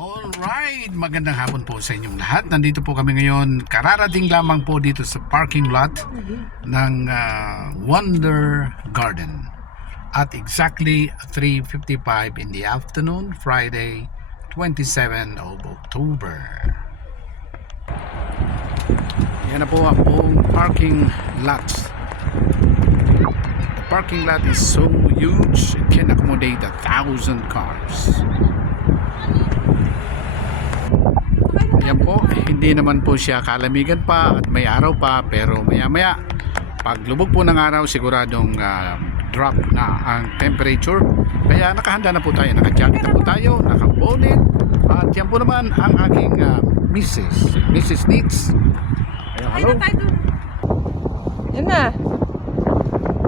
Alright, magandang hapon po sa inyong lahat. Nandito po kami ngayon, kararating lamang po dito sa parking lot ng Wonder Garden. At exactly 3:55 in the afternoon, Friday, 27 of October. Yan na po ang buong parking lot. The parking lot is so huge, it can accommodate 1,000 cars. Yan po, hindi naman po siya kalamigan pa at may araw pa, pero maya maya pag lubog po ng araw siguradong drop na ang temperature, kaya nakahanda na po tayo, naka-jacket na po tayo, naka-bonnet, at yan po naman ang aking Mrs. Needs. Hello. Yan na,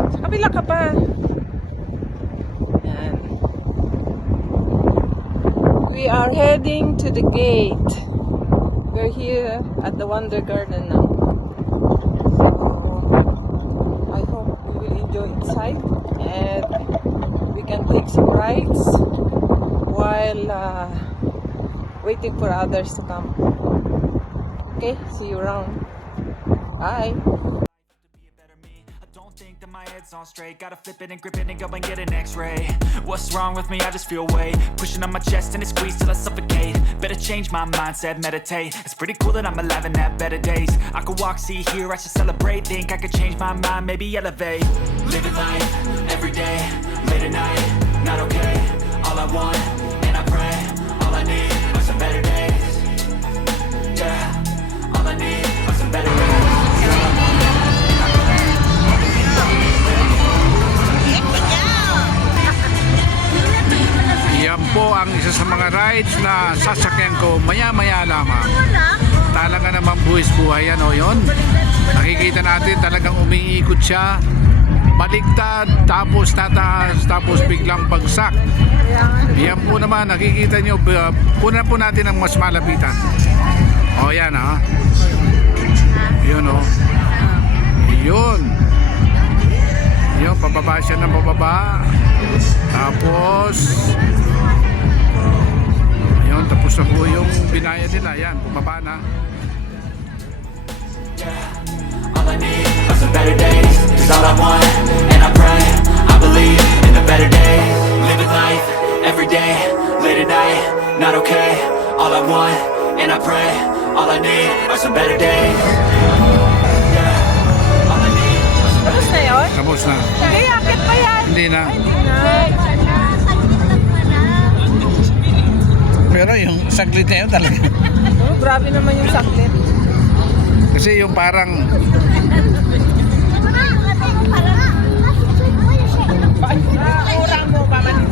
sa kabila ka pa. Yan. We are heading to the gate. We're here at the Wonder Garden now. So, I hope we will enjoy inside and we can take some rides while waiting for others to come. Okay, see you around. Bye. My head's on straight, gotta flip it and grip it and go and get an x-ray. What's wrong with me? I just feel weight pushing on my chest and it squeezes till I suffocate. Better change my mindset, meditate. It's pretty cool that I'm alive and have better days. I could walk, see, hear, I should celebrate. Think I could change my mind, maybe elevate. Living life, everyday, late at night, not okay. All I want, and I pray, all I need are some better days. Yeah, all I need are some better days. Yan po ang isa sa mga rides na sasakyan ko maya-maya lamang. Talaga naman buwis-buhay yan o yun. Nakikita natin talagang umiikot siya, baligtad, tapos tataas, tapos biglang bagsak. Yan po naman, nakikita nyo, punan po natin ang mas malapitan. O yan ha. Yun o. Yun. Yun, pababa siya ng pababa. Tapos ayun, tapos na po yung binaya nila. Yan, bumaba na. All I need are some better days. Cause all I want, and I pray, I believe in the better days. Living life, everyday, late at night, not okay. All I want, and I pray, all I need are some better days. All I need are some better days. Tapos na yun? Tapos na. Hindi, akit pa yan. Hindi na. Pero yung saglit na yun talaga. Oh, grabe naman yung saklit. Kasi yung parang Urang mo pa man.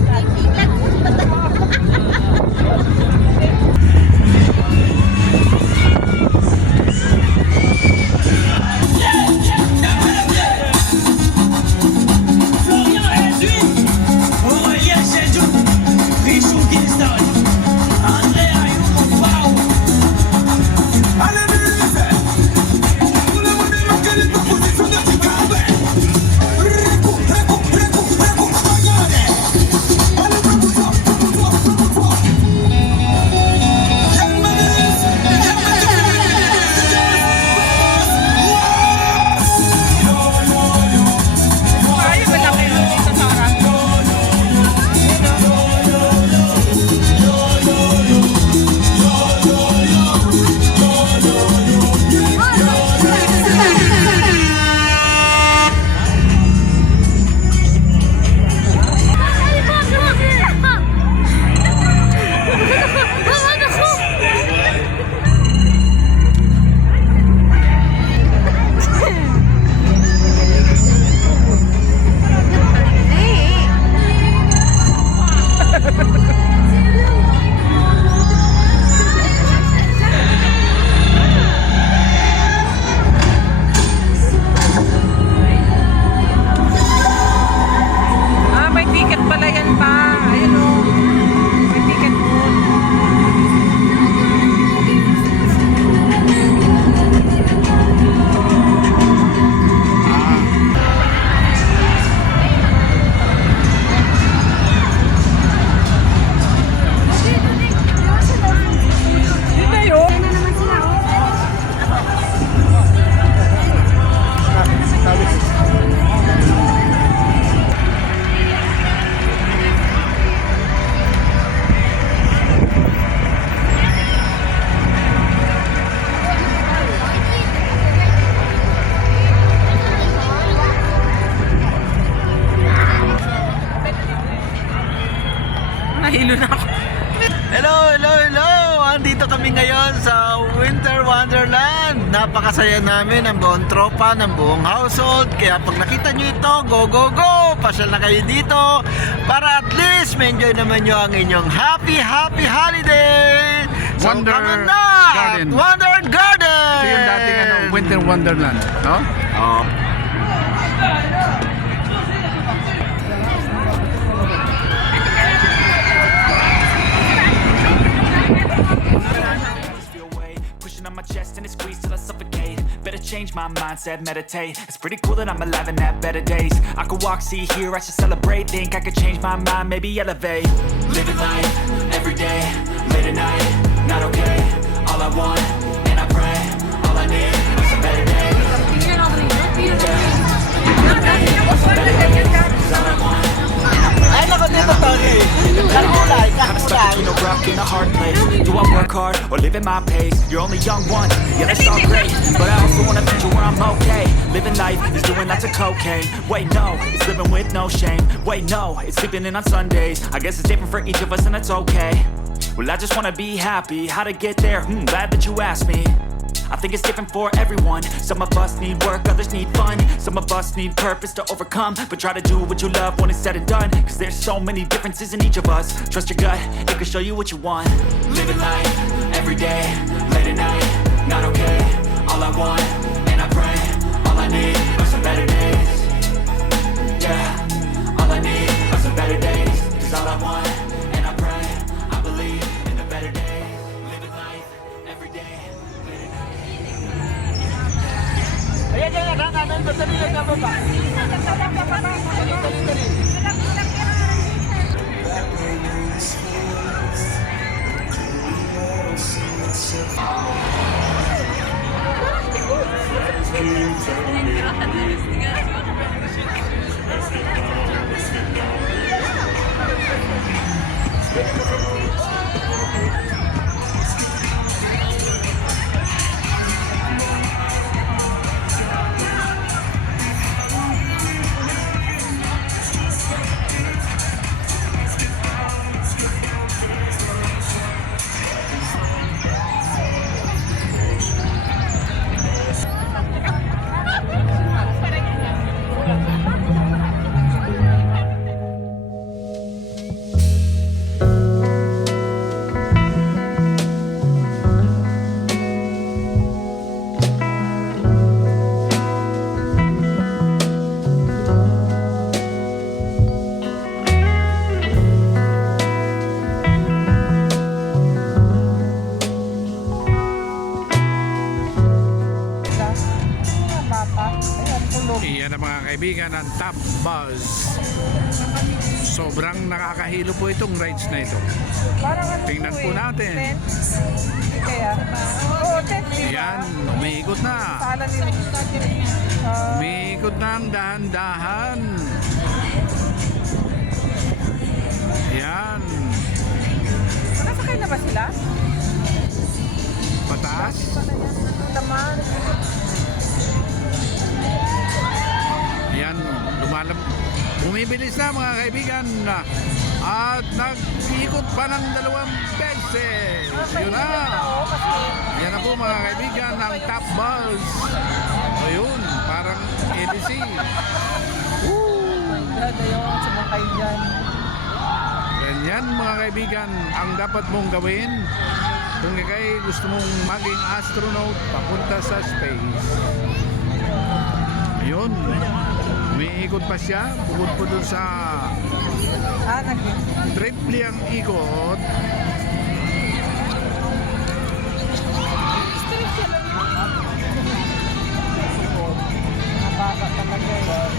hello! Andito kami ngayon sa Winter Wonderland. Napakasaya namin ng buong tropa, ng buong household. Kaya pag nakita nyo ito, go! Pasyal na kayo dito para at least ma-enjoy naman nyo ang inyong happy holiday! So, Wonder come on na! Garden. Wonder Garden! Ito yung dating Winter Wonderland, no? Oh. Feel weight pushing on my chest and it squeeze till I suffocate. Better change my mindset, meditate. It's pretty cool that I'm alive and have better days. I could walk, see, hear, I should celebrate. Think I could change my mind, maybe elevate. Living life every day, late at night, not okay. All I want, and I pray, all I need are some better days. Ay, naku dito, Tony! Kinda stuck between a rock and a hard place. Do I work hard or live at my pace? You're only young once, yeah that's all great, but I also want a future where I'm okay. Living life is doing lots of cocaine. Wait no, it's living with no shame. Wait no, it's sleeping in on Sundays. I guess it's different for each of us and that's okay. Well I just wanna be happy. How to get there? Glad that you asked me. I think it's different for everyone. Some of us need work, others need fun. Some of us need purpose to overcome. But try to do what you love when it's said and done. Cause there's so many differences in each of us. Trust your gut, it can show you what you want. Living life, every day, late at night, not okay. All I want, and I pray, all I need are some better days. Yeah, all I need are some better days. Cause all I want, and I pray, I believe in the better days. Living life, every day. Ayan, namin. Pagdali lang na baba. Iyan ang mga kaibigan ng Top Buzz. Sobrang nakakahilo po itong rides na ito. Tingnan po natin. Kaya, oo, 10. Ayan, umiikot na. Umiikot na ang dahan-dahan. Ayan. Nakasakay na ba sila? Pataas. Laman. Ayan, bumibilis na mga kaibigan. At nag-ikot pa ng 2 beses. Yun na. Yan na po mga kaibigan ng Top Buzz. Ayun, parang EDC. Ayun, sumakay dyan. Ganyan mga kaibigan ang dapat mong gawin kung ikay gusto mong maging astronaut papunta sa space. Ayun, umiikot pa siya bukod po dun sa triple ang ikot. Baka talaga eh.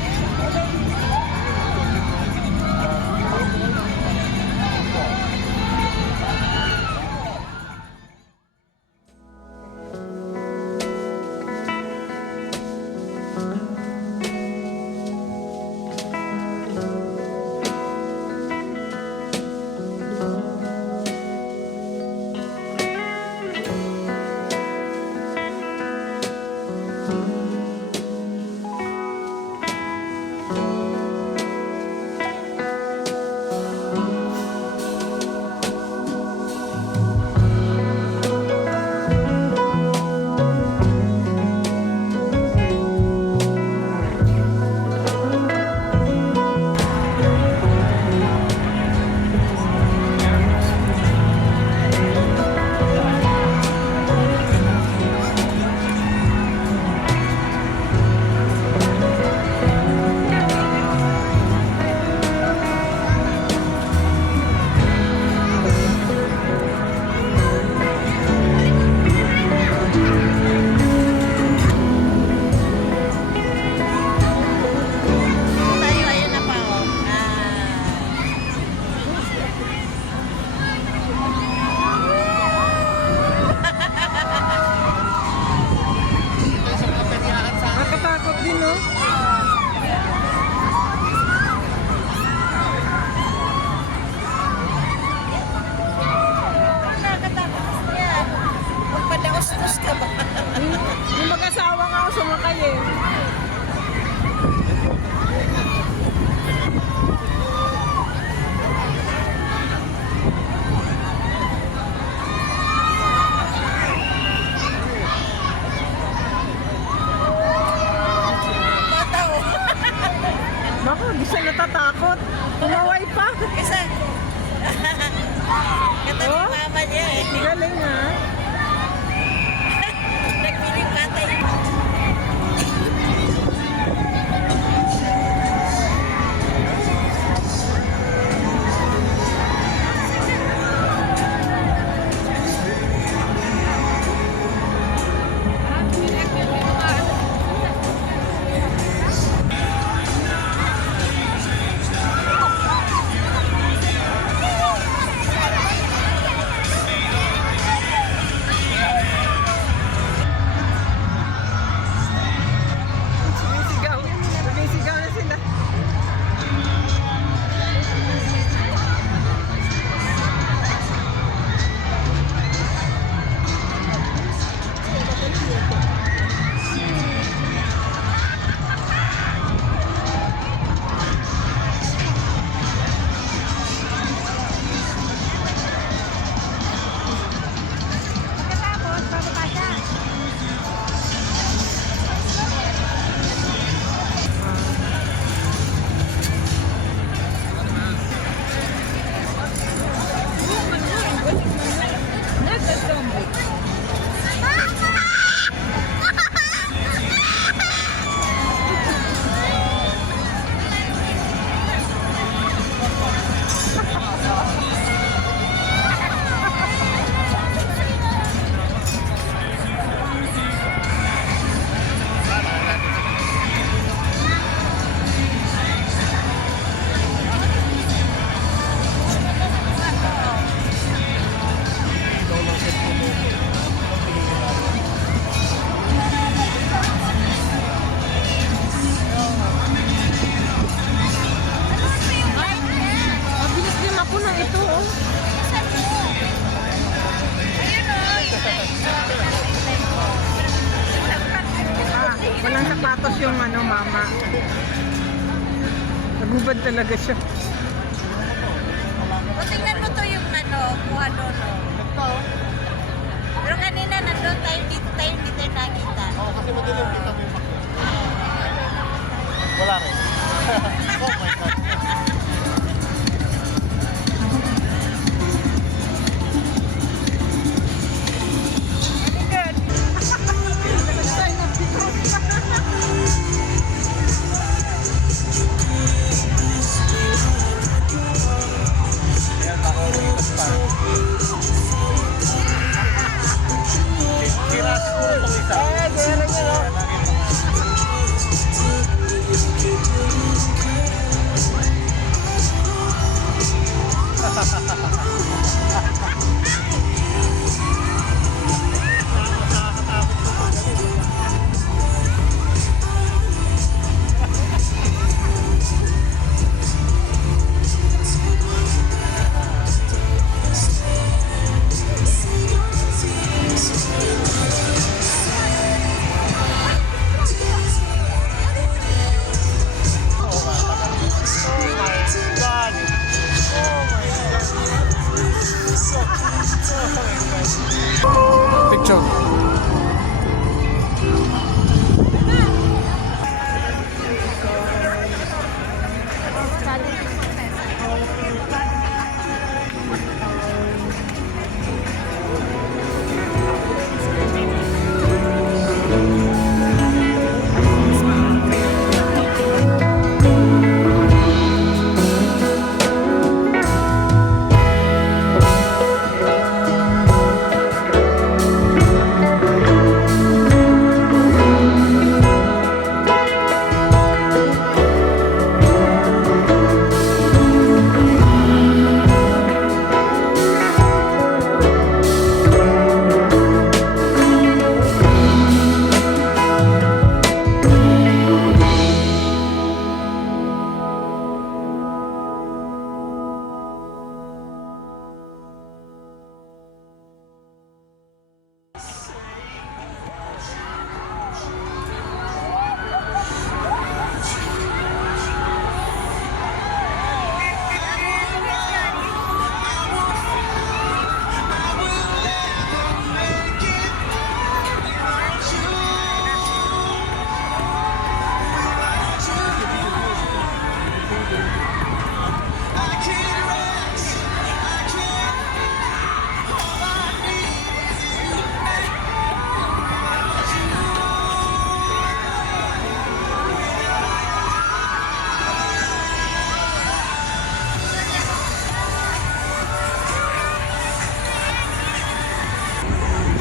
Mabilis din ako na ito, oh. Walang sapatos yung ano, mama. Nagubad talaga siya. O, tingnan mo to yung ano, kuha doon. Pero kanina nandun tayo, dito tayo, hindi tayo nakita. Oo, kasi madilim kita mo yung makro. Wala rin. Oh my God. Sira siguro itong isa. Picture.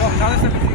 Oh,